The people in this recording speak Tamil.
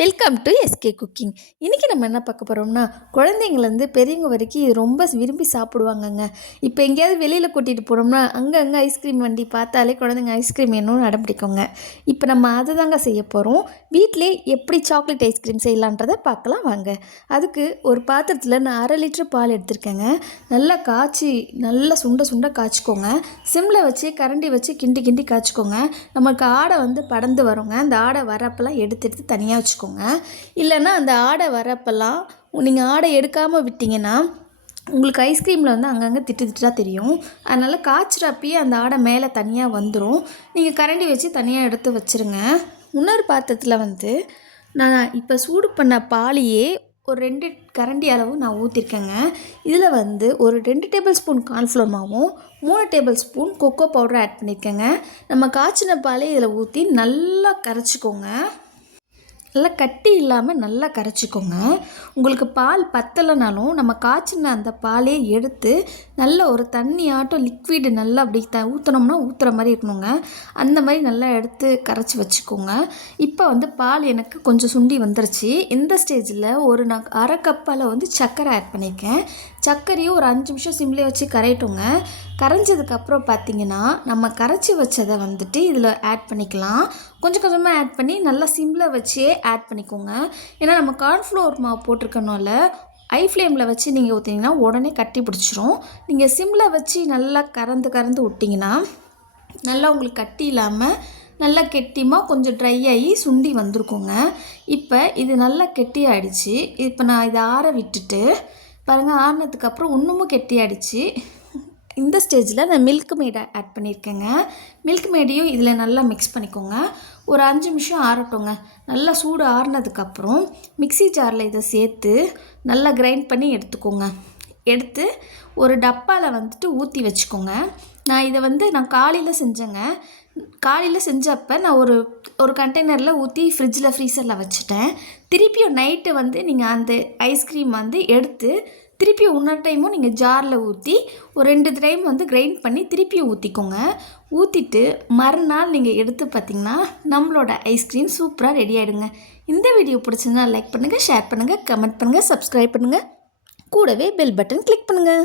Welcome to SK cooking. இன்றைக்கி நம்ம என்ன பார்க்க போகிறோம்னா, குழந்தைங்கள்லேருந்து பெரியவங்க வரைக்கும் இது ரொம்ப விரும்பி சாப்பிடுவாங்கங்க. இப்போ எங்கேயாவது வெளியில் கூட்டிகிட்டு போனோம்னா அங்கே ஐஸ்கிரீம் வண்டி பார்த்தாலே குழந்தைங்க ஐஸ்கிரீம் வேணும்னு அடம் பிடிக்குங்க. இப்போ நம்ம அதை தாங்க செய்ய போகிறோம். வீட்டிலே எப்படி சாக்லேட் ஐஸ்கிரீம் செய்யலான்றதை பார்க்கலாம் வாங்க. அதுக்கு ஒரு பாத்திரத்தில் நான் 1/2 லிட்டர் பால் எடுத்திருக்கேங்க. நல்லா காய்ச்சி நல்லா சுண்ட காய்ச்சிக்கோங்க. சிம்மில் வச்சு கரண்டி வச்சு கிண்டி காய்ச்சிக்கோங்க. நமக்கு ஆடை படந்து வருங்க. அந்த ஆடை வரப்பெல்லாம் எடுத்து தனியாக வச்சுக்கோங்க. இல்லைன்னா அந்த ஆடை வரப்பெல்லாம் நீங்கள் ஆடை எடுக்காமல் விட்டிங்கன்னா உங்களுக்கு ஐஸ்கிரீமில் அங்கங்கே திட்டாக தெரியும். அதனால் காய்ச்சிறப்பயே அந்த ஆடை மேலே தனியாக வந்துடும். நீங்கள் கரண்டி வச்சு தனியாக எடுத்து வச்சுருங்க. இன்னொரு பாத்திரத்தில் நான் இப்போ சூடு பண்ண பாலையே ஒரு 2 கரண்டி அளவு நான் ஊற்றிருக்கேங்க. இதில் ஒரு 2 டேபிள் ஸ்பூன் கார்ன்ஃப்ளவர் மாவும் 3 tablespoon cocoa powder add பண்ணியிருக்கேங்க. நம்ம காய்ச்சின பாலே இதில் ஊற்றி நல்லா கரைச்சிக்கோங்க. நல்லா கட்டி இல்லாமல் நல்லா கரைச்சிக்கோங்க. உங்களுக்கு பால் பத்தலைனாலும் நம்ம காய்ச்சின அந்த பாலே எடுத்து நல்ல ஒரு தண்ணி ஆட்டம் லிக்விடு நல்லா அப்படி ஊற்றினோம்னா ஊற்றுற மாதிரி இருக்கணுங்க. அந்த மாதிரி நல்லா எடுத்து கரைச்சி வச்சுக்கோங்க. இப்போ பால் எனக்கு கொஞ்சம் சுண்டி வந்துருச்சு. இந்த ஸ்டேஜில் நான் 1/2 கப்பால் சர்க்கரை ஆட் பண்ணியிருக்கேன். சர்க்கரையும் ஒரு 5 நிமிஷம் சிம்லேயே வச்சு கரையட்டுங்க. கரைஞ்சதுக்கப்புறம் பார்த்திங்கன்னா நம்ம கரைச்சி வச்சதை இதில் ஆட் பண்ணிக்கலாம். கொஞ்சமாக ஆட் பண்ணி நல்லா சிம்மில் வச்சே ஆட் பண்ணிக்கோங்க. ஏன்னா நம்ம கார்ன்ஃப்ளவர் மாவு போட்டிருக்கனால ஹை ஃப்ளேமில் வச்சு நீங்கள் ஊற்றிங்கன்னா உடனே கட்டி பிடிச்சிரும். நீங்கள் சிம்மில் வச்சு நல்லா கறந்து விட்டிங்கன்னா நல்லா உங்களுக்கு கட்டி இல்லாமல் நல்லா கெட்டியமாக கொஞ்சம் ட்ரை ஆகி சுண்டி வந்திருக்குங்க. இப்போ இது நல்லா கெட்டி ஆகிடுச்சு. இப்போ நான் இதை ஆற விட்டுட்டு பாருங்கள், ஆறினதுக்கப்புறம் இன்னமும் கெட்டி ஆகிடுச்சு. இந்த ஸ்டேஜில் நான் மில்க் மேடை ஆட் பண்ணியிருக்கேங்க. மில்க் மேடையும் இதில் நல்லா மிக்ஸ் பண்ணிக்கோங்க. ஒரு 5 நிமிஷம் ஆறட்டுங்க. நல்லா சூடு ஆறினதுக்கப்புறம் மிக்ஸி ஜாரில் இதை சேர்த்து நல்லா கிரைண்ட் பண்ணி எடுத்துக்கோங்க. எடுத்து ஒரு டப்பாவில் ஊற்றி வச்சுக்கோங்க. நான் இதை நான் காலையில் செஞ்சேங்க. காலையில் செஞ்சப்போ நான் ஒரு கண்டெய்னரில் ஊற்றி ஃப்ரீசரில் வச்சுட்டேன். திருப்பியும் நைட்டு நீங்கள் அந்த ஐஸ்கிரீம் எடுத்து திருப்பியும் இன்னொரு டைமும் நீங்கள் ஜாரில் ஊற்றி ஒரு 2 டைம் கிரைண்ட் பண்ணி திருப்பியும் ஊற்றிக்கோங்க. ஊற்றிட்டு மறுநாள் நீங்கள் எடுத்து பார்த்திங்கன்னா நம்மளோட ஐஸ்கிரீம் சூப்பராக ரெடி ஆகிடுங்க. இந்த வீடியோ பிடிச்சிருந்தா லைக் பண்ணுங்கள், ஷேர் பண்ணுங்கள், கமெண்ட் பண்ணுங்கள், சப்ஸ்கிரைப் பண்ணுங்கள். கூடவே பெல் பட்டன் கிளிக் பண்ணுங்கள்.